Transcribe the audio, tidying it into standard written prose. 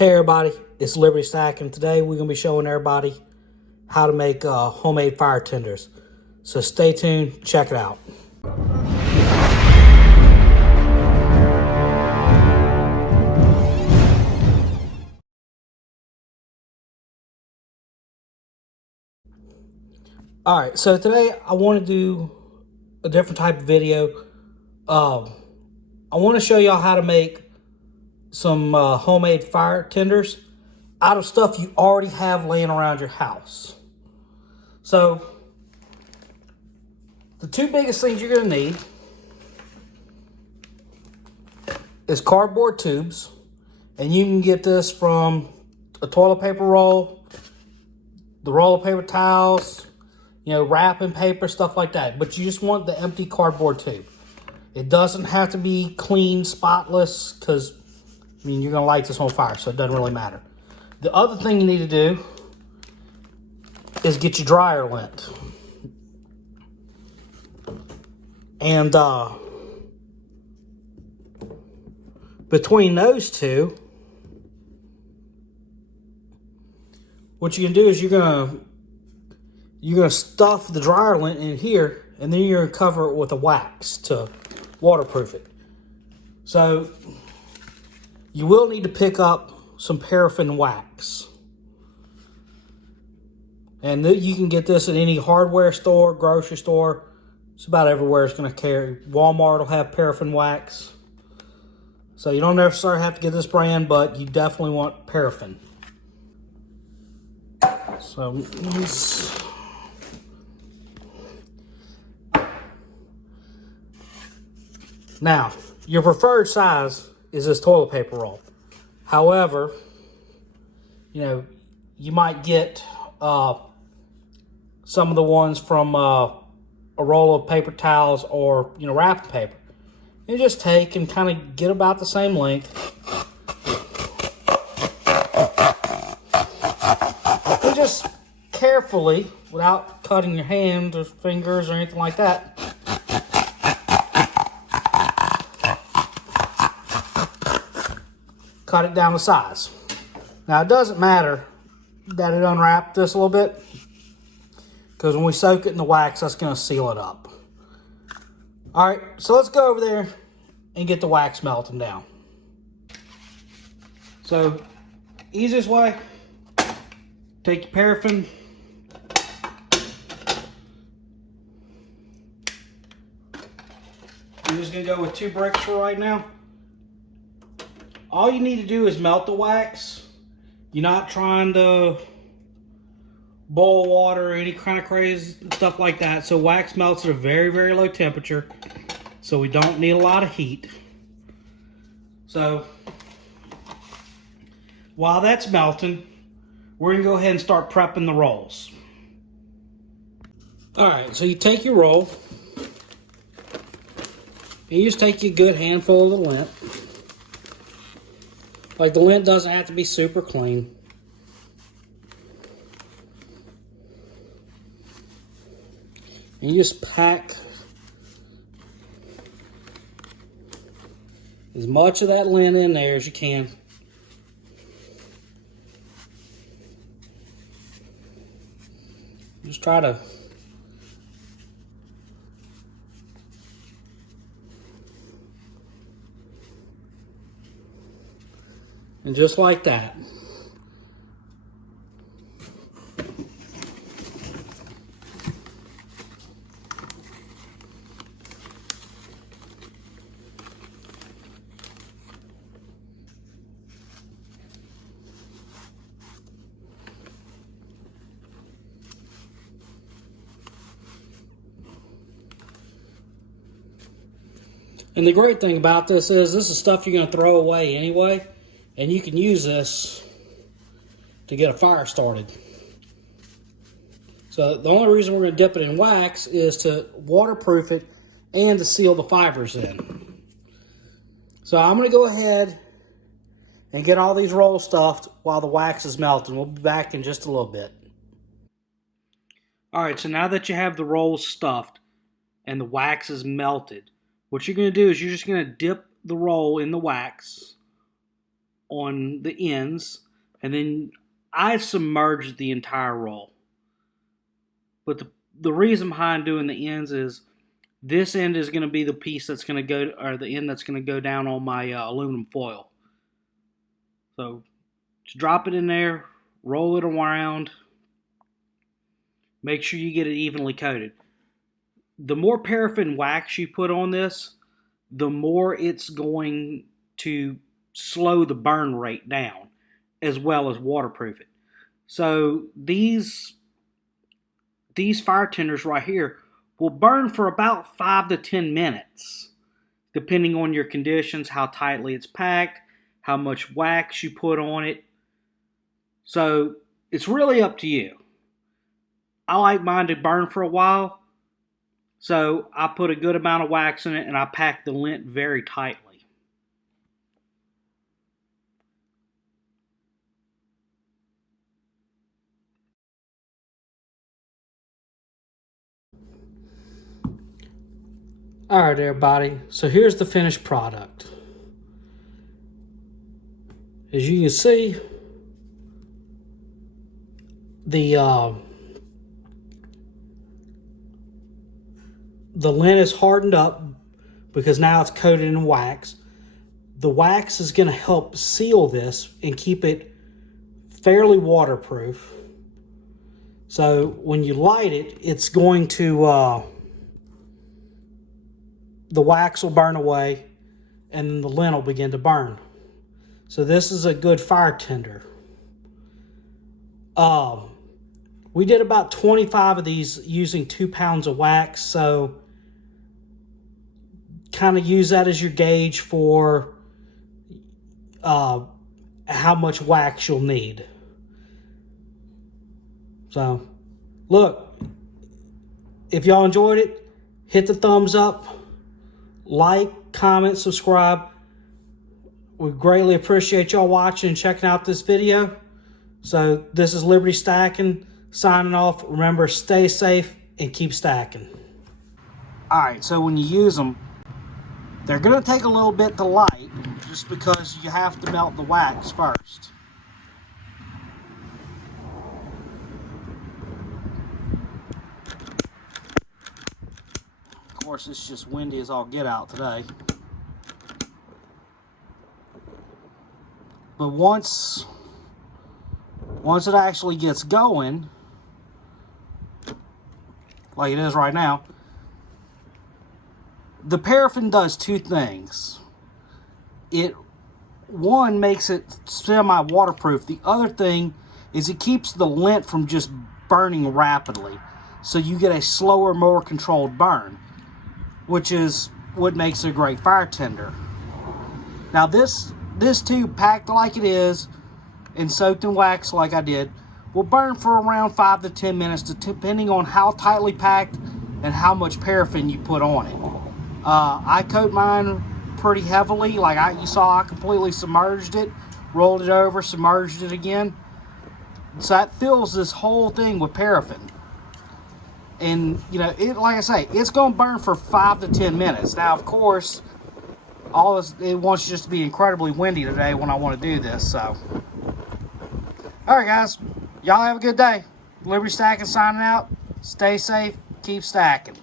Hey everybody, it's Liberty Stack, and today we're going to be showing everybody how to make homemade fire tenders. So stay tuned, check it out. Alright, so today I want to do a different type of video. I want to show y'all how to make some homemade fire tenders out of stuff you already have laying around your house. So, the two biggest things you're going to need is cardboard tubes, and you can get this from a toilet paper roll, the roll of paper towels, wrapping paper, stuff like that. But you just want the empty cardboard tube. It doesn't have to be clean, spotless, because you're gonna light this on fire, so it doesn't really matter. The other thing you need to do is get your dryer lint. And between those two, what you can do is you're gonna stuff the dryer lint in here, and then you're gonna cover it with a wax to waterproof it. So you will need to pick up some paraffin wax, and you can get this at any hardware store, grocery store. It's about everywhere it's going to carry. Walmart will have paraffin wax. So you don't necessarily have to get this brand, but you definitely want paraffin. So now, your preferred size is this toilet paper roll. However, you might get some of the ones from a roll of paper towels or wrapping paper. You just take and kind of get about the same length. And just carefully, without cutting your hands or fingers or anything like that, cut it down to size. Now it doesn't matter that it unwrapped this a little bit, because when we soak it in the wax, that's going to seal it up. Alright, so let's go over there and get the wax melting down. So, easiest way, take your paraffin, I'm just going to go with 2 bricks for right now. All you need to do is melt the wax. You're not trying to boil water or any kind of crazy stuff like that. So wax melts at a very, very low temperature. So we don't need a lot of heat. So while that's melting, we're going to go ahead and start prepping the rolls. Alright, so you take your roll, and you just take you a good handful of the lint. Like, the lint doesn't have to be super clean. And you just pack as much of that lint in there as you can. Just try to and just like that. And the great thing about this is stuff you're going to throw away anyway, and you can use this to get a fire started. So the only reason we're going to dip it in wax is to waterproof it and to seal the fibers in. So I'm going to go ahead and get all these rolls stuffed while the wax is melting. We'll be back in just a little bit. Alright, so now that you have the rolls stuffed and the wax is melted, what you're going to do is you're just going to dip the roll in the wax on the ends, and then I submerged the entire roll. But the reason behind doing the ends is this end is going to be the piece that's going to go, or the end that's going to go down on my aluminum foil. So just drop it in there, roll it around, make sure you get it evenly coated. The more paraffin wax you put on this, the more it's going to slow the burn rate down, as well as waterproof it. So these fire tenders right here will burn for about 5 to 10 minutes, depending on your conditions, how tightly it's packed, how much wax you put on it. So it's really up to you. I like mine to burn for a while, so I put a good amount of wax in it and I pack the lint very tightly. Alright everybody, so here's the finished product. As you can see, the lint is hardened up because now it's coated in wax. The wax is going to help seal this and keep it fairly waterproof. So when you light it, it's going to, the wax will burn away and then the lint will begin to burn. So this is a good fire tender. We did about 25 of these using 2 pounds of wax, so kind of use that as your gauge for how much wax you'll need. So, look, if y'all enjoyed it, hit the thumbs up, like, comment, subscribe. We greatly appreciate y'all watching and checking out this video. So, this is Liberty Stacking signing off. Remember, stay safe and keep stacking. Alright, so when you use them, they're going to take a little bit to light just because you have to melt the wax first. Of course, it's just windy as all get out today. But once it actually gets going, like it is right now, the paraffin does 2 things. One makes it semi-waterproof. The other thing is it keeps the lint from just burning rapidly. So you get a slower, more controlled burn, which is what makes it a great fire tender. Now this tube, packed like it is and soaked in wax like I did, will burn for around 5 to 10 minutes, depending on how tightly packed and how much paraffin you put on it. I coat mine pretty heavily. Like you saw, I completely submerged it, rolled it over, submerged it again. So that fills this whole thing with paraffin. And, you know, like I say, it's going to burn for 5 to 10 minutes. Now, of course, it wants just to be incredibly windy today when I want to do this. So, all right, guys, y'all have a good day. Liberty Stacking signing out. Stay safe. Keep stacking.